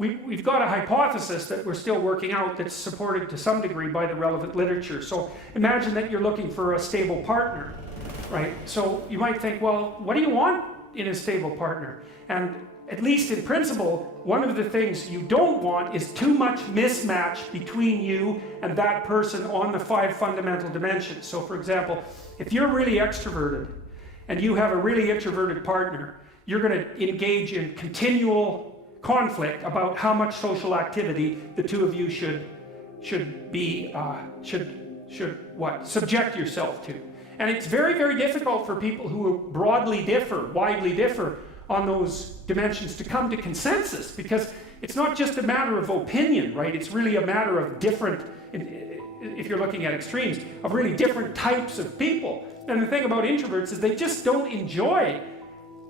we've got a hypothesis that we're still working out that's supported to some degree by the relevant literature. So imagine that you're looking for a stable partner, right? So you might think, well, what do you want in a stable partner? And at least in principle, one of the things you don't want is too much mismatch between you and that person on the 5 fundamental dimensions. So for example, if you're really extroverted and you have a really introverted partner, you're going to engage in continual conflict about how much social activity the two of you should subject yourself to. And it's very, very difficult for people who widely differ on those dimensions to come to consensus, because it's not just a matter of opinion, right? It's really a matter of different, if you're looking at extremes, of really different types of people. And the thing about introverts is they just don't enjoy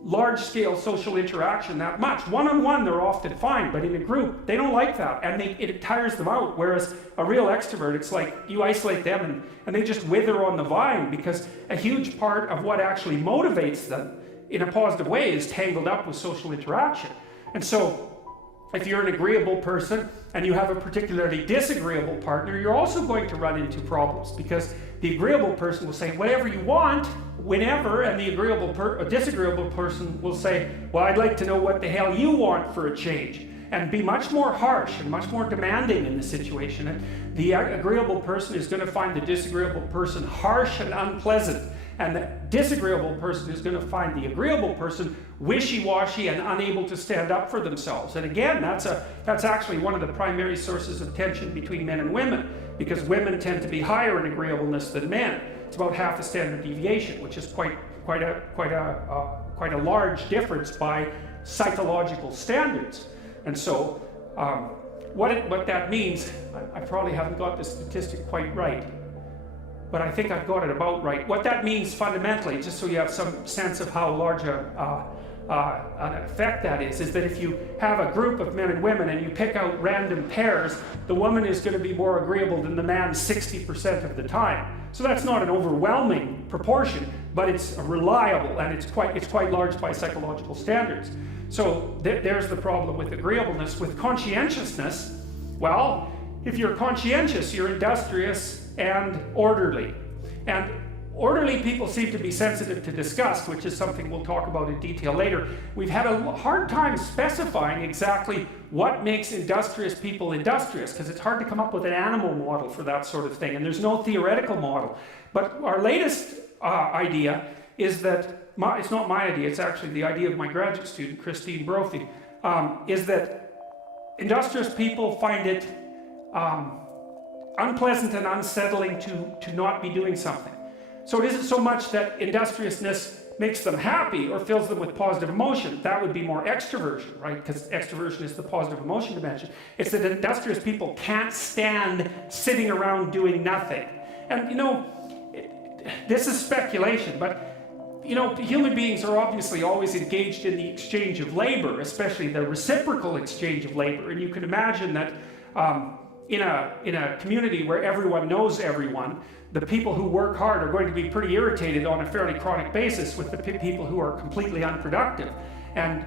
large-scale social interaction that much. One-on-one they're often fine, but in a group they don't like that, and it tires them out. Whereas a real extrovert, it's like you isolate them and they just wither on the vine, because a huge part of what actually motivates them in a positive way is tangled up with social interaction. And so if you're an agreeable person and you have a particularly disagreeable partner, you're also going to run into problems, because the agreeable person will say whatever you want, whenever, and the disagreeable person will say, well, I'd like to know what the hell you want for a change, and be much more harsh and much more demanding in the situation. And the agreeable person is going to find the disagreeable person harsh and unpleasant, and the disagreeable person is going to find the agreeable person wishy-washy and unable to stand up for themselves. And again, that's actually one of the primary sources of tension between men and women, because women tend to be higher in agreeableness than men. It's about half the standard deviation, which is quite a large difference by psychological standards. And so what that means, I probably haven't got the statistic quite right, but I think I've got it about right. What that means fundamentally, just so you have some sense of how large an effect that is that if you have a group of men and women and you pick out random pairs, the woman is going to be more agreeable than the man 60% of the time. So that's not an overwhelming proportion, but it's reliable, and it's quite large by psychological standards. So there's the problem with agreeableness. With conscientiousness, well, if you're conscientious, you're industrious and orderly. And orderly people seem to be sensitive to disgust, which is something we'll talk about in detail later. We've had a hard time specifying exactly what makes industrious people industrious, because it's hard to come up with an animal model for that sort of thing, and there's no theoretical model. But our latest idea is that, it's not my idea, it's actually the idea of my graduate student, Christine Brophy, is that industrious people find it unpleasant and unsettling to not be doing something. So it isn't so much that industriousness makes them happy or fills them with positive emotion. That would be more extroversion, right? Because extroversion is the positive emotion dimension. It's that industrious people can't stand sitting around doing nothing. And this is speculation, but human beings are obviously always engaged in the exchange of labor, especially the reciprocal exchange of labor. And you can imagine that in a community where everyone knows everyone, the people who work hard are going to be pretty irritated on a fairly chronic basis with the people who are completely unproductive. And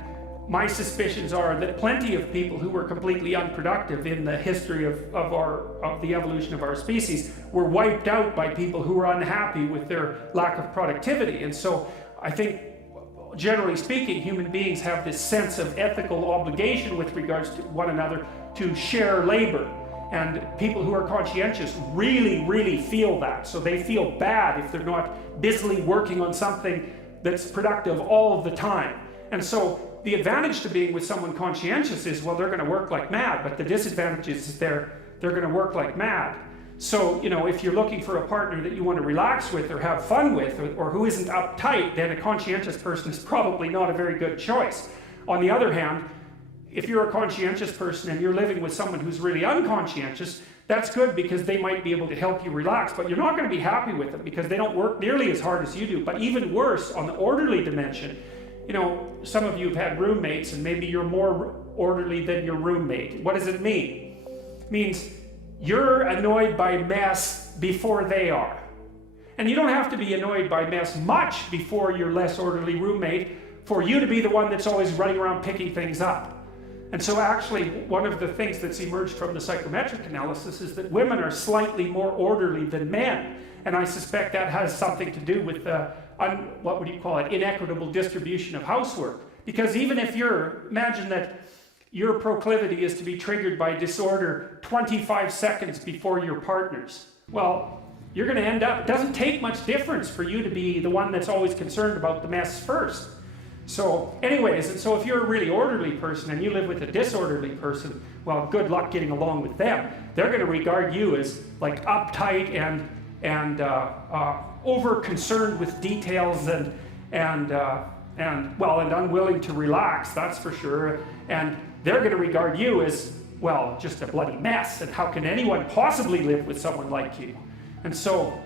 my suspicions are that plenty of people who were completely unproductive in the history of the evolution of our species were wiped out by people who were unhappy with their lack of productivity. And so I think, generally speaking, human beings have this sense of ethical obligation with regards to one another to share labor. And people who are conscientious really, really feel that. So they feel bad if they're not busily working on something that's productive all of the time. And so the advantage to being with someone conscientious is, well, they're going to work like mad, but the disadvantage is they're going to work like mad. So, if you're looking for a partner that you want to relax with or have fun with, or who isn't uptight, then a conscientious person is probably not a very good choice. On the other hand, if you're a conscientious person and you're living with someone who's really unconscientious, that's good, because they might be able to help you relax, but you're not going to be happy with them because they don't work nearly as hard as you do. But even worse, on the orderly dimension, some of you have had roommates and maybe you're more orderly than your roommate. What does it mean? It means you're annoyed by mess before they are. And you don't have to be annoyed by mess much before your less orderly roommate for you to be the one that's always running around picking things up. And so actually, one of the things that's emerged from the psychometric analysis is that women are slightly more orderly than men. And I suspect that has something to do with the, what would you call it, inequitable distribution of housework. Because even if imagine that your proclivity is to be triggered by disorder 25 seconds before your partner's. Well, you're going to end up, it doesn't take much difference for you to be the one that's always concerned about the mess first. So anyways, and so if you're a really orderly person and you live with a disorderly person, well, good luck getting along with them. They're going to regard you as like uptight and over concerned with details and unwilling to relax, that's for sure. And they're going to regard you as, well, just a bloody mess. And how can anyone possibly live with someone like you? And so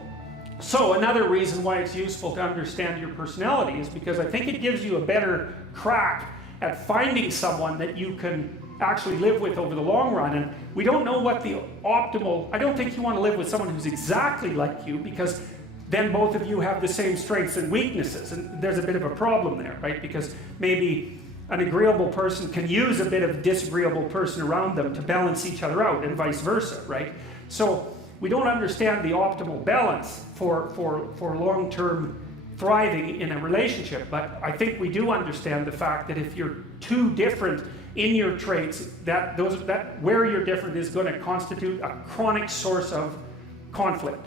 another reason why it's useful to understand your personality is because I think it gives you a better crack at finding someone that you can actually live with over the long run. And we don't know what the optimal, I don't think you want to live with someone who's exactly like you, because then both of you have the same strengths and weaknesses. And there's a bit of a problem there, right? Because maybe an agreeable person can use a bit of a disagreeable person around them to balance each other out, and vice versa, right? So we don't understand the optimal balance for long-term thriving in a relationship, but I think we do understand the fact that if you're too different in your traits, that where you're different is going to constitute a chronic source of conflict.